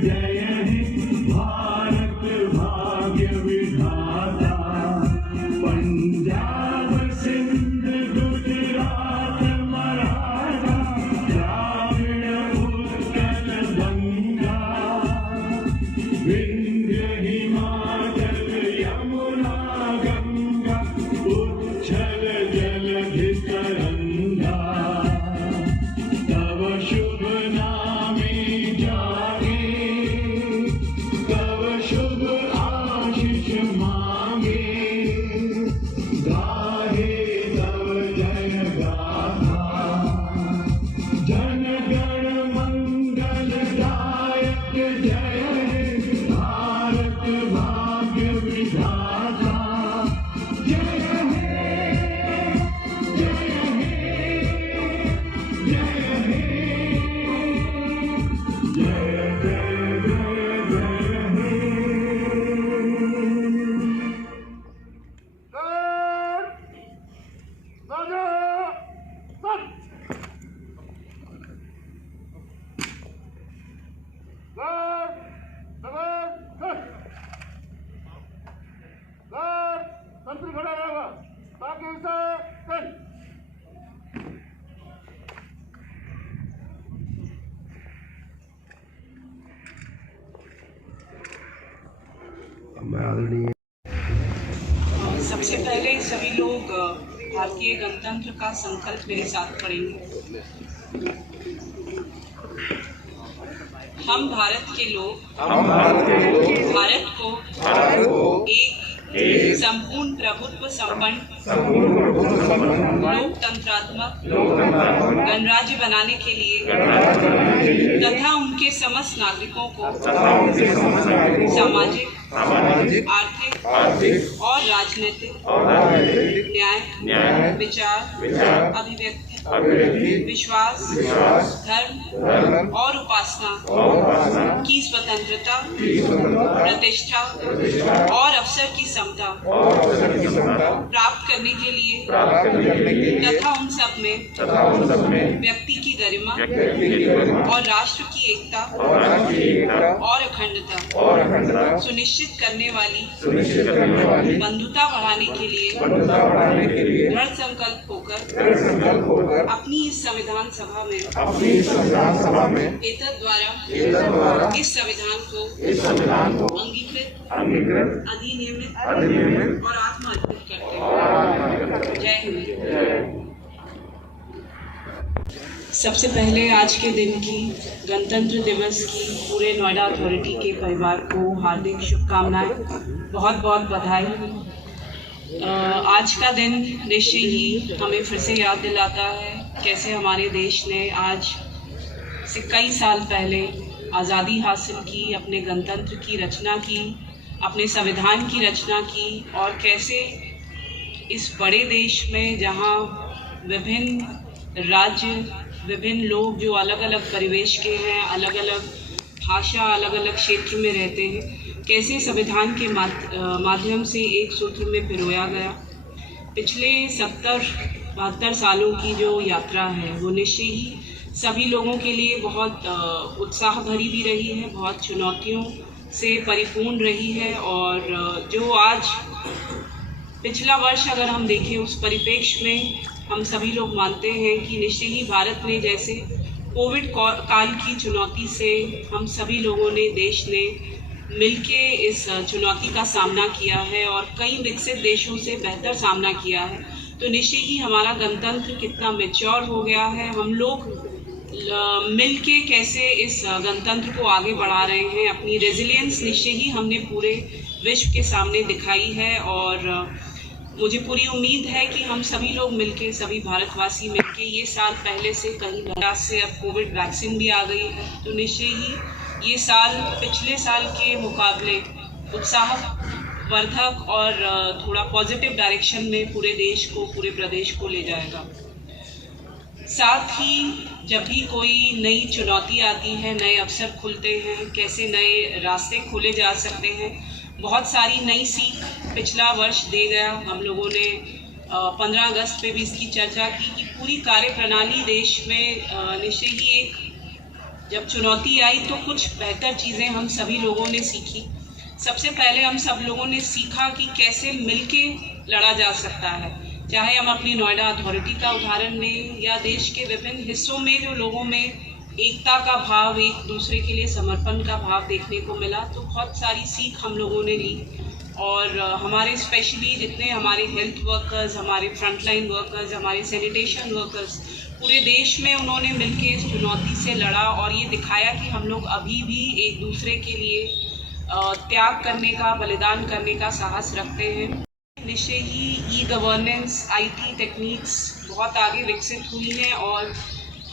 जय हे भारत भाग्य विधाता। पंजाब सिंध गुजरात मराठा द्राविड़ उत्कल गंगा, विंध्य हिमाचल यमुना गंगा उच्छल जलधि तरंगा। तव शुभ नामे जागे, तव शुभ आशीष मांगे, गाहे तव जय गाथा। जन गण मंगल दायक जय हे भारत भाग्य विधाता। जय हे जय हे जय हे जय जय जय जय हे। मंत्री खड़ा रहेगा ताकि इसे सबसे पहले सभी लोग भारतीय गणतंत्र का संकल्प मेरे साथ पढ़ेंगे। हम भारत के लोग भारत को एक संपूर्ण प्रभुत्व संपन्न लोकतंत्रात्मक गणराज्य बनाने के लिए तथा उनके समस्त नागरिकों को सामाजिक, आर्थिक और राजनीतिक न्याय, विचार, अभिव्यक्ति, विश्वास, धर्म और उपासना की स्वतंत्रता, प्रतिष्ठा और अवसर की समता प्राप्त करने के लिए तथा उन सब में व्यक्ति की गरिमा और राष्ट्र की एकता और अखंडता सुनिश्चित करने वाली बंधुता बढ़ाने के लिए दृढ़ संकल्प होकर अपनी इस संविधान सभा में एतद द्वारा इस संविधान को अंगीकृत, अधिनियमित और आत्मअर्पित करते हैं। जय हिंद। सबसे पहले आज के दिन की गणतंत्र दिवस की पूरे नोएडा अथॉरिटी के परिवार को हार्दिक शुभकामनाएं, बहुत बहुत बधाई। आज का दिन निश्चय ही हमें फिर से याद दिलाता है कैसे हमारे देश ने आज से कई साल पहले आज़ादी हासिल की, अपने गणतंत्र की रचना की, अपने संविधान की रचना की और कैसे इस बड़े देश में जहाँ विभिन्न राज्य, विभिन्न लोग जो अलग अलग परिवेश के हैं, अलग अलग भाषा, अलग अलग क्षेत्र में रहते हैं, कैसे संविधान के माध्यम से एक सूत्र में पिरोया गया। पिछले 70-72 सालों की जो यात्रा है वो निश्चय ही सभी लोगों के लिए बहुत उत्साह भरी भी रही है, बहुत चुनौतियों से परिपूर्ण रही है। और जो आज पिछला वर्ष अगर हम देखें उस परिप्रेक्ष्य में हम सभी लोग मानते हैं कि निश्चय ही भारत ने जैसे कोविड काल की चुनौती से हम सभी लोगों ने, देश ने मिलके इस चुनौती का सामना किया है और कई विकसित देशों से बेहतर सामना किया है। तो निश्चय ही हमारा गणतंत्र कितना मैच्योर हो गया है, हम लोग मिलके कैसे इस गणतंत्र को आगे बढ़ा रहे हैं। अपनी रेजिलियंस निश्चय ही हमने पूरे विश्व के सामने दिखाई है और मुझे पूरी उम्मीद है कि हम सभी लोग मिलके, सभी भारतवासी मिलके, ये साल पहले से कहीं बरस से अब कोविड वैक्सीन भी आ गई है, तो निश्चय ही ये साल पिछले साल के मुकाबले उत्साहवर्धक और थोड़ा पॉजिटिव डायरेक्शन में पूरे देश को, पूरे प्रदेश को ले जाएगा। साथ ही जब भी कोई नई चुनौती आती है, नए अवसर खुलते हैं, कैसे नए रास्ते खोले जा सकते हैं, बहुत सारी नई सीख पिछला वर्ष दे गया। हम लोगों ने 15 अगस्त पे भी इसकी चर्चा की कि पूरी कार्यप्रणाली देश में निश्चय ही एक जब चुनौती आई तो कुछ बेहतर चीज़ें हम सभी लोगों ने सीखी। सबसे पहले हम सब लोगों ने सीखा कि कैसे मिलके लड़ा जा सकता है, चाहे हम अपनी नोएडा अथॉरिटी का उदाहरण लें या देश के विभिन्न हिस्सों में जो लोगों में एकता का भाव, एक दूसरे के लिए समर्पण का भाव देखने को मिला। तो बहुत सारी सीख हम लोगों ने ली और हमारे स्पेशली जितने हमारे हेल्थ वर्कर्स, हमारे फ्रंटलाइन वर्कर्स, हमारे सैनिटेशन वर्कर्स, पूरे देश में उन्होंने मिलकर इस चुनौती से लड़ा और ये दिखाया कि हम लोग अभी भी एक दूसरे के लिए त्याग करने का, बलिदान करने का साहस रखते हैं। निश्चय ही ई गवर्नेंस, IT टेक्निक्स बहुत आगे विकसित हुई हैं और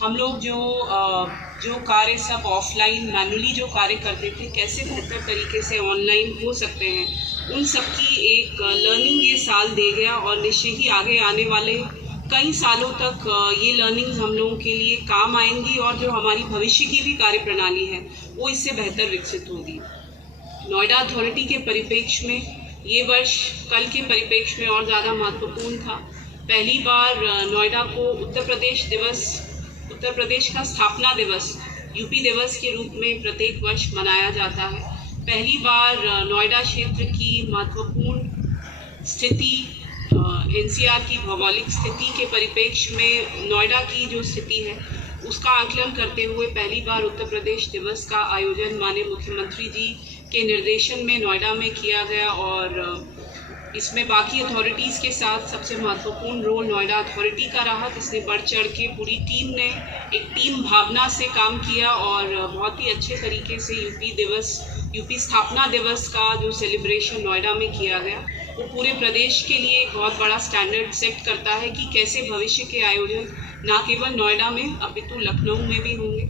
हम लोग जो कार्य सब ऑफलाइन मैनुअली जो कार्य करते थे, कैसे बेहतर तरीके से ऑनलाइन हो सकते हैं, उन सब की एक लर्निंग ये साल दे गया और निश्चय ही आगे आने वाले कई सालों तक ये लर्निंग्स हम लोगों के लिए काम आएंगी और जो हमारी भविष्य की भी कार्य प्रणाली है वो इससे बेहतर विकसित होगी। नोएडा अथॉरिटी के परिप्रेक्ष्य में ये वर्ष कल के परिप्रेक्ष्य में और ज़्यादा महत्वपूर्ण था। पहली बार नोएडा को उत्तर प्रदेश का स्थापना दिवस, यूपी दिवस के रूप में प्रत्येक वर्ष मनाया जाता है। पहली बार नोएडा क्षेत्र की महत्वपूर्ण स्थिति, NCR की भौगोलिक स्थिति के परिप्रेक्ष्य में नोएडा की जो स्थिति है उसका आकलन करते हुए पहली बार उत्तर प्रदेश दिवस का आयोजन माननीय मुख्यमंत्री जी के निर्देशन में नोएडा में किया गया और इसमें बाकी अथॉरिटीज़ के साथ सबसे महत्वपूर्ण रोल नोएडा अथॉरिटी का रहा, जिसने बढ़ चढ़ के पूरी टीम ने एक टीम भावना से काम किया और बहुत ही अच्छे तरीके से यूपी स्थापना दिवस का जो सेलिब्रेशन नोएडा में किया गया वो पूरे प्रदेश के लिए एक बहुत बड़ा स्टैंडर्ड सेट करता है कि कैसे भविष्य के आयोजन न केवल नोएडा में अपितु लखनऊ में भी होंगे।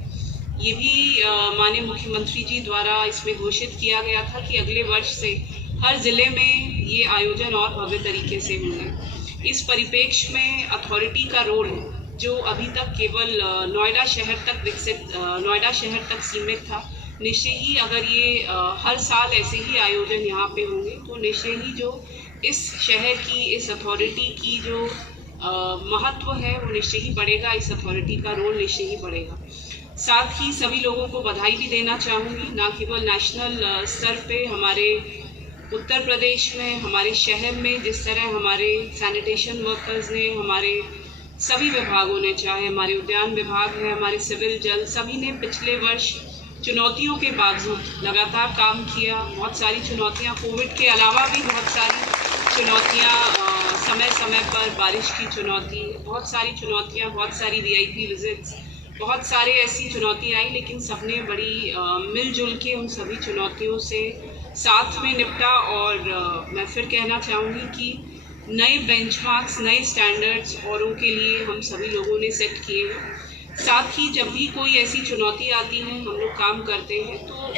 ये भी माननीय मुख्यमंत्री जी द्वारा इसमें घोषित किया गया था कि अगले वर्ष से हर ज़िले में ये आयोजन और भव्य तरीके से होंगे। इस परिप्रेक्ष्य में अथॉरिटी का रोल जो अभी तक केवल नोएडा शहर तक सीमित था, निश्चय ही अगर ये हर साल ऐसे ही आयोजन यहाँ पे होंगे तो निश्चय ही जो इस शहर की, इस अथॉरिटी की जो महत्व है वो निश्चय ही बढ़ेगा, इस अथॉरिटी का रोल निश्चय ही बढ़ेगा। साथ ही सभी लोगों को बधाई भी देना चाहूँगी, ना केवल नेशनल स्तर पे हमारे उत्तर प्रदेश में, हमारे शहर में जिस तरह हमारे सैनिटेशन वर्कर्स ने, हमारे सभी विभागों ने, चाहे हमारे उद्यान विभाग है, हमारे सिविल जल, सभी ने पिछले वर्ष चुनौतियों के बावजूद लगातार काम किया। बहुत सारी चुनौतियां, कोविड के अलावा भी बहुत सारी चुनौतियां, समय समय पर बारिश की चुनौती, बहुत सारी चुनौतियां, बहुत सारी VIP विजिट्स, बहुत सारे ऐसी चुनौतियां आई, लेकिन सबने बड़ी मिलजुल के उन सभी चुनौतियों से साथ में निपटा और मैं फिर कहना चाहूँगी कि नए बेंचमार्क्स, नए स्टैंडर्ड्स औरों के लिए हम सभी लोगों ने सेट किए हैं। साथ ही जब भी कोई ऐसी चुनौती आती है, हम लोग काम करते हैं तो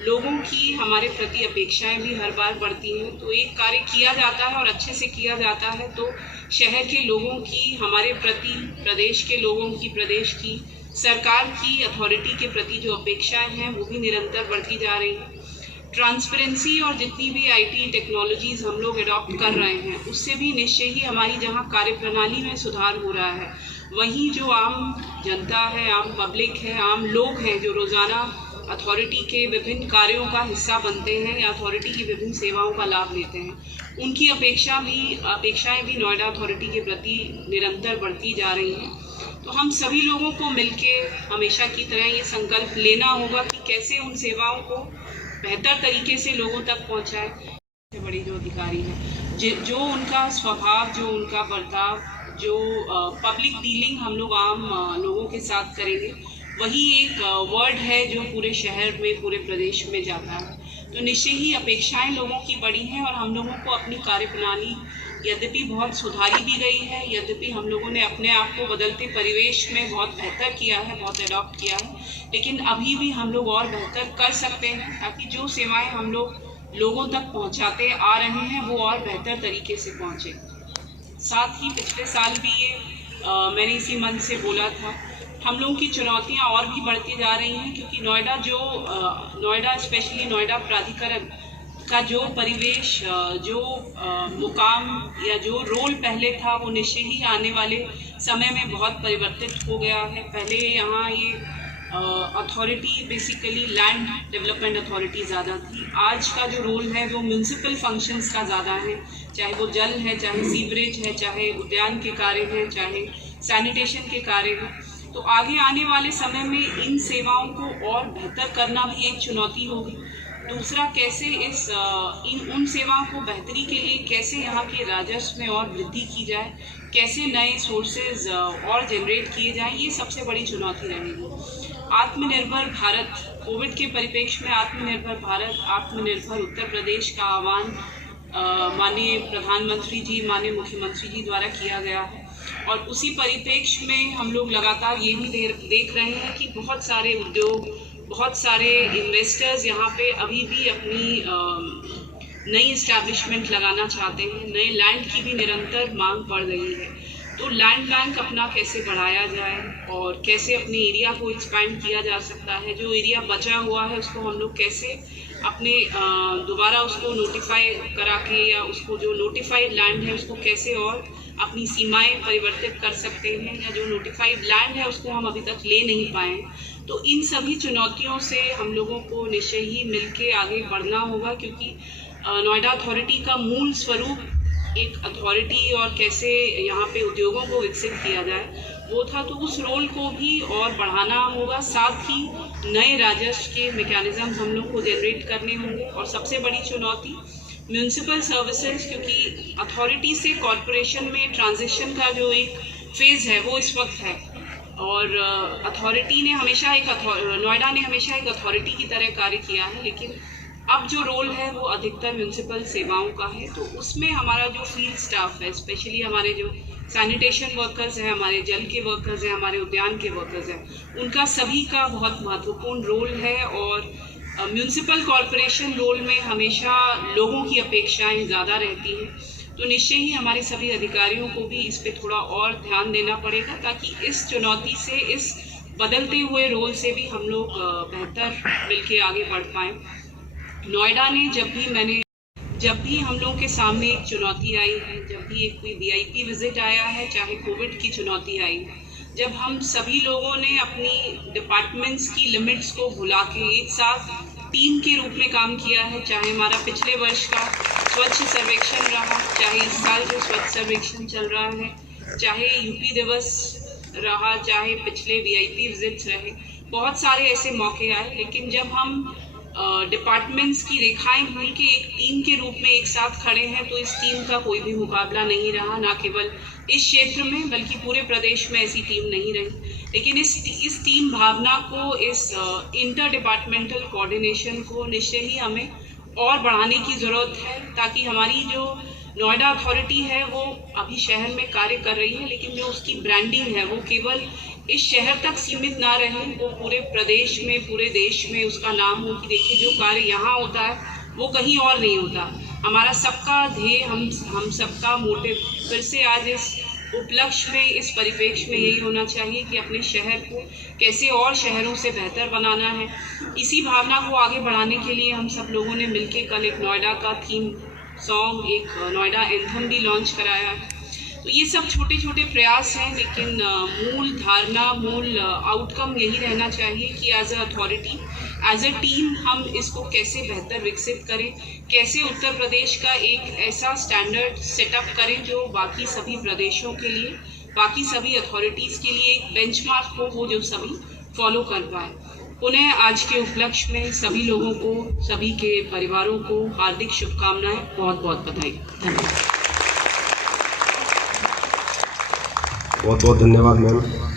लोगों की हमारे प्रति अपेक्षाएं भी हर बार बढ़ती हैं। तो एक कार्य किया जाता है और अच्छे से किया जाता है तो शहर के लोगों की हमारे प्रति, प्रदेश के लोगों की, प्रदेश की सरकार की, अथॉरिटी के प्रति जो अपेक्षाएं हैं वो भी निरंतर बढ़ती जा रही हैं। ट्रांसपेरेंसी और जितनी भी IT टेक्नोलॉजीज़ हम लोग अडॉप्ट कर रहे हैं उससे भी निश्चय ही हमारी जहाँ कार्यप्रणाली में सुधार हो रहा है, वहीं जो आम जनता है, आम पब्लिक है, आम लोग हैं जो रोज़ाना अथॉरिटी के विभिन्न कार्यों का हिस्सा बनते हैं या अथॉरिटी की विभिन्न सेवाओं का लाभ लेते हैं, उनकी अपेक्षाएं भी नोएडा अथॉरिटी के प्रति निरंतर बढ़ती जा रही हैं। तो हम सभी लोगों को मिलके हमेशा की तरह ये संकल्प लेना होगा कि कैसे उन सेवाओं को बेहतर तरीके से लोगों तक पहुंचाए। सबसे बड़ी जो अधिकारी है, जो उनका स्वभाव, जो उनका बर्ताव, जो पब्लिक डीलिंग हम लोग आम लोगों के साथ करेंगे, वही एक वर्ड है जो पूरे शहर में, पूरे प्रदेश में जाता है। तो निश्चय ही अपेक्षाएं लोगों की बढ़ी हैं और हम लोगों को अपनी कार्यप्रणाली यद्यपि बहुत सुधारी भी गई है, यद्यपि हम लोगों ने अपने आप को बदलते परिवेश में बहुत बेहतर किया है, बहुत अडॉप्ट किया है, लेकिन अभी भी हम लोग और बेहतर कर सकते हैं ताकि जो सेवाएं हम लोग लोगों तक पहुंचाते आ रहे हैं वो और बेहतर तरीके से पहुंचे। साथ ही पिछले साल भी ये मैंने इसी मंच से बोला था, हम लोगों की चुनौतियां और भी बढ़ती जा रही हैं क्योंकि नोएडा स्पेशली नोएडा प्राधिकरण का जो परिवेश, जो मुकाम या जो रोल पहले था वो निश्चय ही आने वाले समय में बहुत परिवर्तित हो गया है। पहले यहाँ ये authority basically land development authority ज़्यादा थी। आज का जो रोल है वो म्यूनसिपल फंक्शंस का ज़्यादा है, चाहे वो जल है, चाहे सीवरेज है, चाहे उद्यान के कार्य हैं, चाहे सैनिटेशन के कार्य हैं। तो आगे आने वाले समय में इन सेवाओं को और बेहतर करना भी एक चुनौती होगी। दूसरा, कैसे उन सेवाओं को बेहतरी के लिए कैसे यहाँ के राजस्व में और वृद्धि की जाए, कैसे नए सोर्सेज और जनरेट किए जाएं, ये सबसे बड़ी चुनौती रहेगी। आत्मनिर्भर भारत, कोविड के परिप्रेक्ष्य में आत्मनिर्भर भारत, आत्मनिर्भर उत्तर प्रदेश का आह्वान माननीय प्रधानमंत्री जी, माननीय मुख्यमंत्री जी द्वारा किया गया है। और उसी परिप्रेक्ष्य में हम लोग लगातार ये भी देख रहे हैं कि बहुत सारे उद्योग, बहुत सारे इन्वेस्टर्स यहाँ पे अभी भी अपनी नई इस्टेब्लिशमेंट लगाना चाहते हैं। नए लैंड की भी निरंतर मांग बढ़ रही है। तो लैंड बैंक अपना कैसे बढ़ाया जाए और कैसे अपने एरिया को एक्सपैंड किया जा सकता है। जो एरिया बचा हुआ है उसको हम लोग कैसे अपने दोबारा उसको नोटिफाई करा के, या उसको जो नोटिफाइड लैंड है उसको कैसे और अपनी सीमाएं परिवर्तित कर सकते हैं, या जो नोटिफाइड लैंड है उसको हम अभी तक ले नहीं पाए। तो इन सभी चुनौतियों से हम लोगों को निश्चय ही मिलके आगे बढ़ना होगा, क्योंकि नोएडा अथॉरिटी का मूल स्वरूप एक अथॉरिटी और कैसे यहाँ पे उद्योगों को विकसित किया जाए वो था। तो उस रोल को भी और बढ़ाना होगा, साथ ही नए राजस्व के मैकेनिज्म हम लोग को जनरेट करने होंगे। और सबसे बड़ी चुनौती म्यूनसिपल सर्विसेज, क्योंकि अथॉरिटी से कॉरपोरेशन में ट्रांजिशन का जो एक फेज़ है वो इस वक्त है। और अथॉरिटी ने हमेशा नोएडा ने हमेशा एक अथॉरिटी की तरह कार्य किया है, लेकिन अब जो रोल है वो अधिकतर म्यूनसिपल सेवाओं का है। तो उसमें हमारा जो फील्ड स्टाफ है, स्पेशली हमारे जो सैनिटेशन वर्कर्स हैं, हमारे जल के वर्कर्स हैं, हमारे उद्यान के वर्कर्स हैं, उनका सभी का बहुत महत्वपूर्ण रोल है। और म्यूनसिपल कॉरपोरेशन रोल में हमेशा लोगों की अपेक्षाएं ज़्यादा रहती हैं। तो निश्चय ही हमारे सभी अधिकारियों को भी इस पे थोड़ा और ध्यान देना पड़ेगा, ताकि इस चुनौती से, इस बदलते हुए रोल से भी हम लोग बेहतर मिलके आगे बढ़ पाएँ। नोएडा ने जब भी हम लोगों के सामने एक चुनौती आई है, जब भी एक कोई VIP विजिट आया है, चाहे कोविड की चुनौती आई है, जब हम सभी लोगों ने अपनी डिपार्टमेंट्स की लिमिट्स को भुला के एक साथ टीम के रूप में काम किया है, चाहे हमारा पिछले वर्ष का स्वच्छ सर्वेक्षण रहा, चाहे इस साल जो स्वच्छ सर्वेक्षण चल रहा है, चाहे UP दिवस रहा, चाहे पिछले VIP विजिट्स रहे, बहुत सारे ऐसे मौके आए। लेकिन जब हम डिपार्टमेंट्स की रेखाएं भूल के एक टीम के रूप में एक साथ खड़े हैं, तो इस टीम का कोई भी मुकाबला नहीं रहा, ना केवल इस क्षेत्र में बल्कि पूरे प्रदेश में ऐसी टीम नहीं रही। लेकिन इस टीम भावना को, इस इंटर डिपार्टमेंटल कोऑर्डिनेशन को निश्चय ही हमें और बढ़ाने की ज़रूरत है, ताकि हमारी जो नोएडा अथॉरिटी है वो अभी शहर में कार्य कर रही है, लेकिन जो उसकी ब्रांडिंग है वो केवल इस शहर तक सीमित ना रहे, वो पूरे प्रदेश में, पूरे देश में उसका नाम हो कि देखिए जो कार्य यहाँ होता है वो कहीं और नहीं होता। हमारा सबका ध्येय, हम सबका मोटिव फिर से आज इस उपलक्ष्य में, इस परिप्रेक्ष्य में यही होना चाहिए कि अपने शहर को कैसे और शहरों से बेहतर बनाना है। इसी भावना को आगे बढ़ाने के लिए हम सब लोगों ने मिलकर कल एक नोएडा का थीम सॉन्ग, एक नोएडा एंथम भी लॉन्च कराया है। तो ये सब छोटे छोटे प्रयास हैं, लेकिन मूल धारणा, मूल आउटकम यही रहना चाहिए कि as a authority, as a team हम इसको कैसे बेहतर विकसित करें, कैसे उत्तर प्रदेश का एक ऐसा स्टैंडर्ड सेटअप करें जो बाकी सभी प्रदेशों के लिए, बाकी सभी अथॉरिटीज़ के लिए एक बेंचमार्क हो, वो जो सभी फॉलो कर पाए। पुनः आज के उपलक्ष्य में सभी लोगों को, सभी के परिवारों को हार्दिक शुभकामनाएं, बहुत बहुत बधाई। धन्यवाद। बहुत बहुत धन्यवाद मैम।